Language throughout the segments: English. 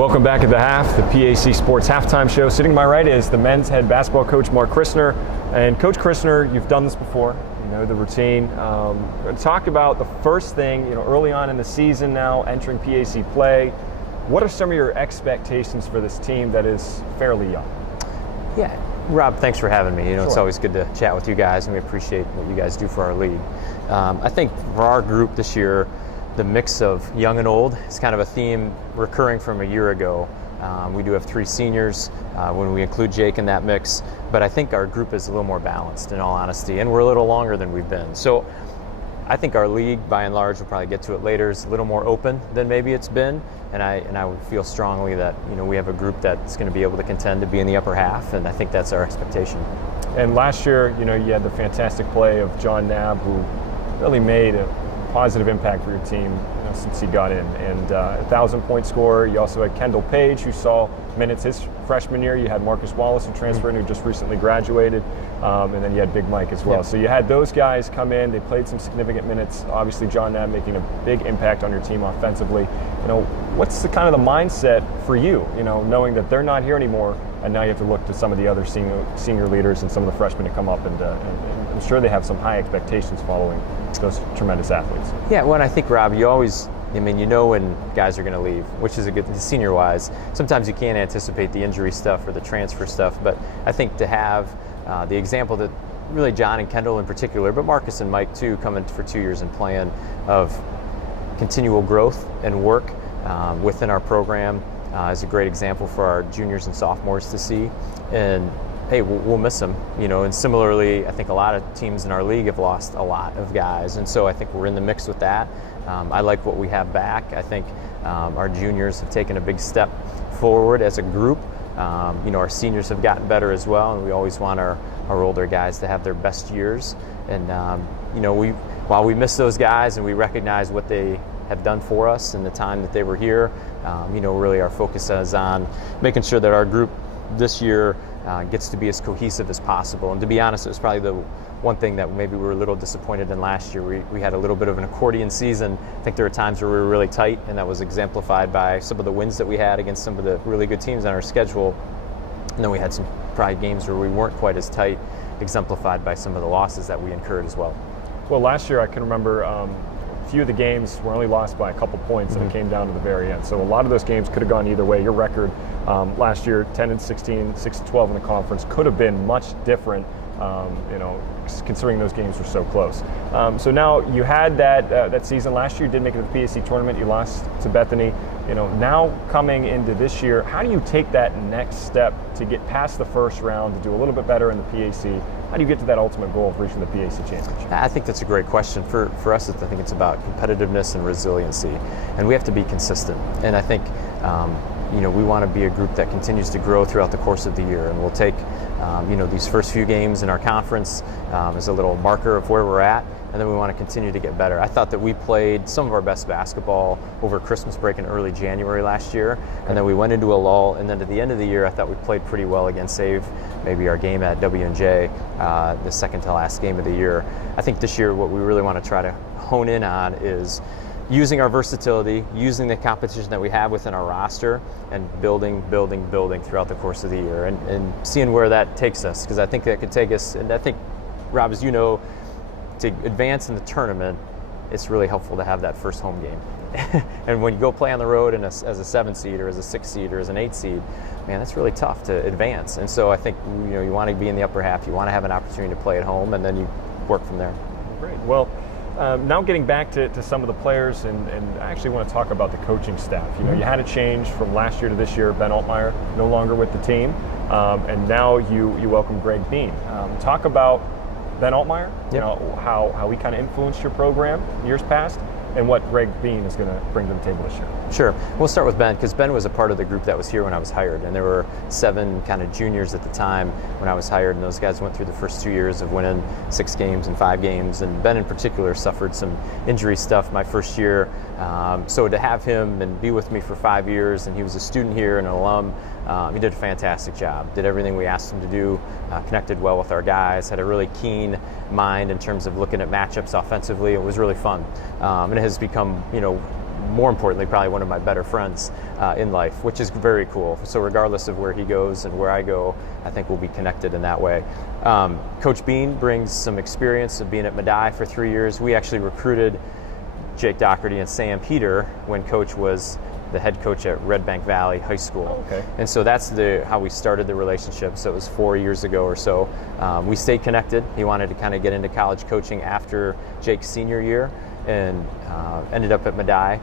Welcome back at the half, the PAC Sports Halftime Show. Sitting to my right is the men's head basketball coach, Mark Christner. And Coach Christner, you've done this before. You know the routine. We're going to talk about the first thing, early on in the season now, entering PAC play. What are some of your expectations for this team that is fairly young? Yeah, Rob, thanks for having me. Sure. It's always good to chat with you guys, and we appreciate what you guys do for our league. I think for our group this year, the mix of young and old is kind of a theme recurring from a year ago. We do have 3 seniors when we include Jake in that mix, but I think our group is a little more balanced in all honesty, and we're a little longer than we've been. So I think our league, by and large, we'll probably get to it later, is a little more open than maybe it's been, and I would feel strongly that we have a group that's going to be able to contend to be in the upper half, and I think that's our expectation. And last year, you had the fantastic play of John Knabb, who really made a positive impact for your team since he got in, and 1,000-point scorer. You also had Kendall Page, who saw minutes his freshman year. You had Marcus Wallace, who transferred, who just recently graduated, and then you had Big Mike as well. Yep. So you had those guys come in. They played some significant minutes. Obviously, John Knabb making a big impact on your team offensively. What's the kind of the mindset for you? Knowing that they're not here anymore, and now you have to look to some of the other senior leaders and some of the freshmen to come up, and I'm sure they have some high expectations following those tremendous athletes. Yeah, well, and I think, Rob, you always, when guys are going to leave, which is a good, senior-wise. Sometimes you can't anticipate the injury stuff or the transfer stuff, but I think to have the example that really John and Kendall in particular, but Marcus and Mike too, coming for 2 years and playing, of continual growth and work within our program is a great example for our juniors and sophomores to see. And hey, we'll miss them, and similarly, I think a lot of teams in our league have lost a lot of guys, and so I think we're in the mix with that. I like what we have back. I think our juniors have taken a big step forward as a group. Our seniors have gotten better as well, and we always want our older guys to have their best years. And while we miss those guys and we recognize what they have done for us in the time that they were here, really our focus is on making sure that our group this year gets to be as cohesive as possible. And to be honest, it was probably the one thing that maybe we were a little disappointed in last year. We had a little bit of an accordion season. I think there were times where we were really tight, and that was exemplified by some of the wins that we had against some of the really good teams on our schedule. And then we had some pride games where we weren't quite as tight, exemplified by some of the losses that we incurred as well. Well, last year I can remember a few of the games were only lost by a couple points, and it came down to the very end. So a lot of those games could have gone either way. Your record last year, 10-16, 6-12 in the conference, could have been much different, considering those games were so close. So now you had that season last year. You did make it to the PAC tournament. You lost to Bethany. Now coming into this year, how do you take that next step to get past the first round, to do a little bit better in the PAC? How do you get to that ultimate goal of reaching the PAC championship? I think that's a great question. For us, I think it's about competitiveness and resiliency, and we have to be consistent. And I think we want to be a group that continues to grow throughout the course of the year, and we'll take these first few games in our conference as a little marker of where we're at, and then we want to continue to get better. I thought that we played some of our best basketball over Christmas break in early January last year, and then we went into a lull, and then at the end of the year I thought we played pretty well again, save maybe our game at W&J, the second to last game of the year. I think this year what we really want to try to hone in on is using our versatility, using the competition that we have within our roster, and building throughout the course of the year, and seeing where that takes us, because I think that could take us, and I think, Rob, as you know, to advance in the tournament, it's really helpful to have that first home game. And when you go play on the road as a 7 seed or as a 6 seed or as an 8 seed, man, that's really tough to advance. And so I think you want to be in the upper half, you want to have an opportunity to play at home, and then you work from there. Great. Well, now getting back to some of the players, and I actually want to talk about the coaching staff. You had a change from last year to this year. Ben Altmaier no longer with the team, and now you welcome Greg Bean. Talk about Ben Altmaier, Yep. How he kind of influenced your program years past, and what Greg Bean is going to bring to the table this year. Sure. We'll start with Ben, because Ben was a part of the group that was here when I was hired, and there were 7 kind of juniors at the time when I was hired, and those guys went through the first 2 years of winning 6 games and 5 games, and Ben in particular suffered some injury stuff my first year. So to have him and be with me for 5 years, and he was a student here and an alum, he did a fantastic job, did everything we asked him to do, connected well with our guys, had a really keen mind in terms of looking at matchups offensively. It was really fun, and it has become, more importantly, probably one of my better friends in life, which is very cool. So regardless of where he goes and where I go, I think we'll be connected in that way. Coach Bean brings some experience of being at Medaille for 3 years. We actually recruited Jake Daugherty and Sam Peter when Coach was the head coach at Red Bank Valley High School. Okay. And so that's how we started the relationship. So it was 4 years ago or so. We stayed connected. He wanted to kind of get into college coaching after Jake's senior year, and ended up at Medaille,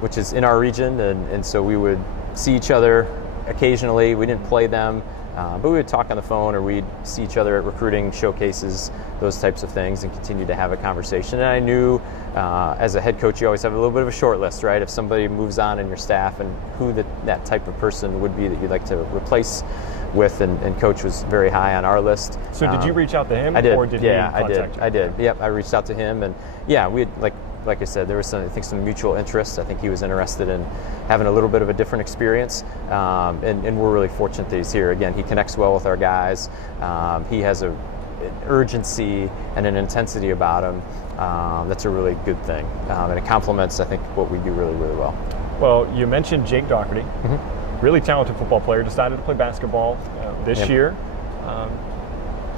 which is in our region. And so we would see each other occasionally. We didn't play them, but we would talk on the phone, or we'd see each other at recruiting showcases, those types of things, and continue to have a conversation. And I knew as a head coach, you always have a little bit of a short list, right? If somebody moves on in your staff, and who that type of person would be that you'd like to replace with, and Coach was very high on our list. So did you reach out to him? I did. Or did Yeah, he contact you? I did. Yep, I reached out to him, and yeah, we had, like I said, there was some mutual interest. I think he was interested in having a little bit of a different experience, and we're really fortunate that he's here. Again, he connects well with our guys. He has an urgency and an intensity about him that's a really good thing, and it complements, I think, what we do really, really well. Well, you mentioned Jake Daugherty, really talented football player, decided to play basketball this year.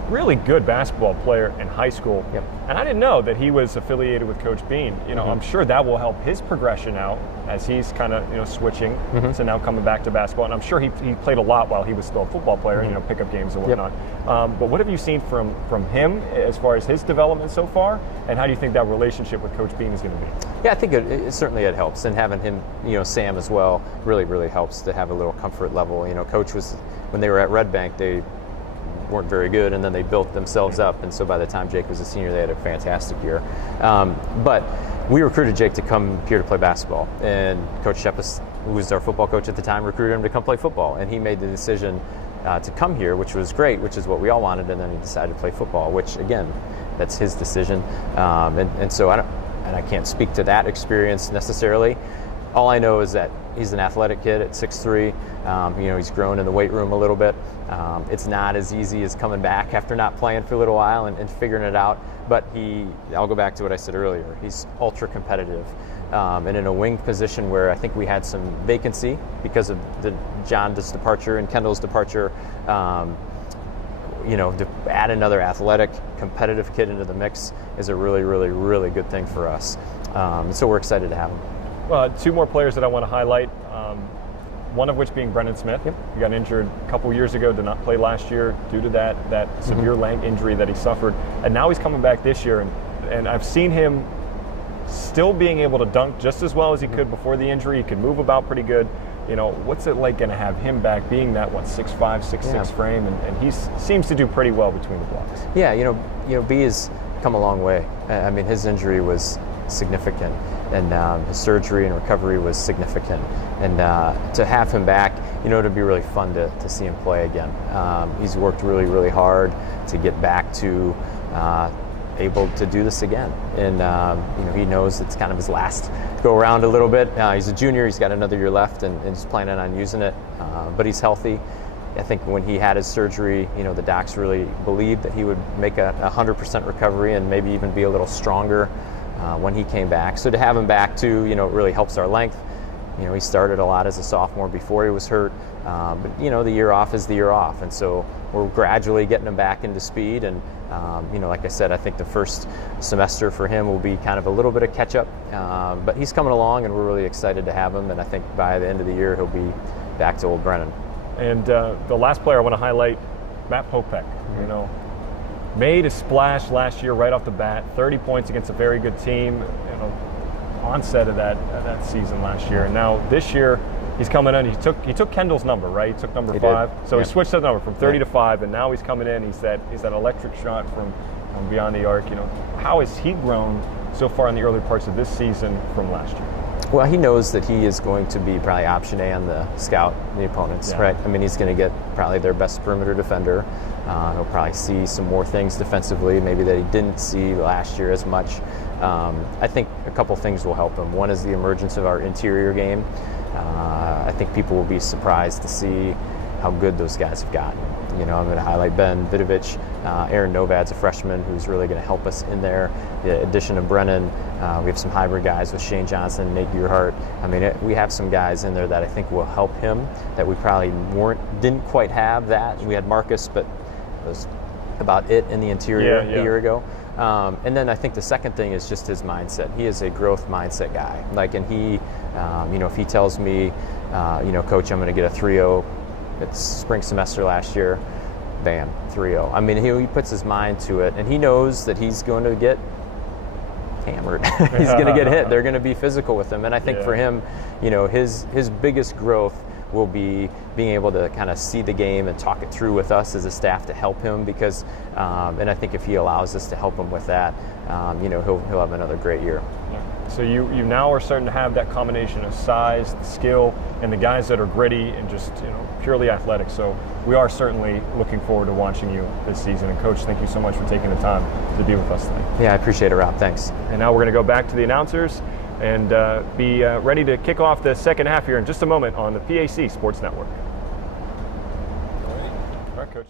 Really good basketball player in high school. Yep. And I didn't know that he was affiliated with Coach Bean. I'm sure that will help his progression out as he's kind of switching to now coming back to basketball. And I'm sure he played a lot while he was still a football player, pickup games and whatnot. But what have you seen from him as far as his development so far? And how do you think that relationship with Coach Bean is going to be? Yeah, I think it certainly helps, and having him, Sam as well, really, really helps to have a little comfort level. Coach was, when they were at Red Bank, they weren't very good, and then they built themselves up, and so by the time Jake was a senior, they had a fantastic year. But we recruited Jake to come here to play basketball, and Coach Shepis, who was our football coach at the time, recruited him to come play football, and he made the decision to come here, which was great, which is what we all wanted, and then he decided to play football, which, again, that's his decision. And so I can't speak to that experience necessarily. All I know is that he's an athletic kid at 6'3". He's grown in the weight room a little bit. It's not as easy as coming back after not playing for a little while and figuring it out. But I'll go back to what I said earlier. He's ultra competitive, and in a wing position where I think we had some vacancy because of John's departure and Kendall's departure. To add another athletic, competitive kid into the mix is a really, really, really good thing for us. So we're excited to have him. Well, two more players that I want to highlight, one of which being Brendan Smith. Yep. He got injured a couple years ago, did not play last year due to that severe leg injury that he suffered. And now he's coming back this year, and I've seen him still being able to dunk just as well as he could before the injury. He could move about pretty good. What's it like going to have him back, being that 6'5", 6'6" frame, and he seems to do pretty well between the blocks. Yeah, B has come a long way. I mean, his injury was significant, and his surgery and recovery was significant. And to have him back, it'd be really fun to see him play again. He's worked really, really hard to get back to able to do this again. And he knows it's kind of his last go around a little bit. He's a junior, he's got another year left, and he's planning on using it, but he's healthy. I think when he had his surgery, the docs really believed that he would make a 100% recovery and maybe even be a little stronger when he came back. So to have him back too, it really helps our length. He started a lot as a sophomore before he was hurt, but the year off is the year off, and so we're gradually getting him back into speed. And like I said, I think the first semester for him will be kind of a little bit of catch up, but he's coming along, and we're really excited to have him. And I think by the end of the year, he'll be back to old Brennan. And the last player I want to highlight, Matt Popek. Made a splash last year right off the bat, 30 points against a very good team. Onset of that season last year, and now this year he's coming in. He took Kendall's number, right? He took number 5, so he switched that number from 30 to 5, and now he's coming in. He's that electric shot from beyond the arc. How has he grown so far in the early parts of this season from last year? Well, he knows that he is going to be probably option A on the scout, the opponents, right? I mean, he's going to get probably their best perimeter defender. He'll probably see some more things defensively, maybe that he didn't see last year as much. I think a couple things will help him. One is the emergence of our interior game. I think people will be surprised to see how good those guys have gotten. I'm going to highlight Ben Vidovich, Aaron Novad's a freshman who's really going to help us in there. The addition of Brennan, we have some hybrid guys with Shane Johnson, Nate Gearhart. We have some guys in there that I think will help him that we probably didn't quite have that. We had Marcus, but it was about it in the interior a year ago. And then I think the second thing is just his mindset. He is a growth mindset guy. And he, if he tells me, Coach, I'm going to get a 3.0. It's spring semester last year, bam, 3.0. He puts his mind to it, and he knows that he's going to get hammered. He's going to get hit. They're going to be physical with him. And I think for him, his biggest growth will be being able to kind of see the game and talk it through with us as a staff to help him because, and I think if he allows us to help him with that, he'll have another great year. So you now are starting to have that combination of size, skill, and the guys that are gritty and just purely athletic. So we are certainly looking forward to watching you this season. And Coach, thank you so much for taking the time to be with us today. Yeah, I appreciate it, Rob. Thanks. And now we're going to go back to the announcers and be ready to kick off the second half here in just a moment on the PAC Sports Network. All right, Coach.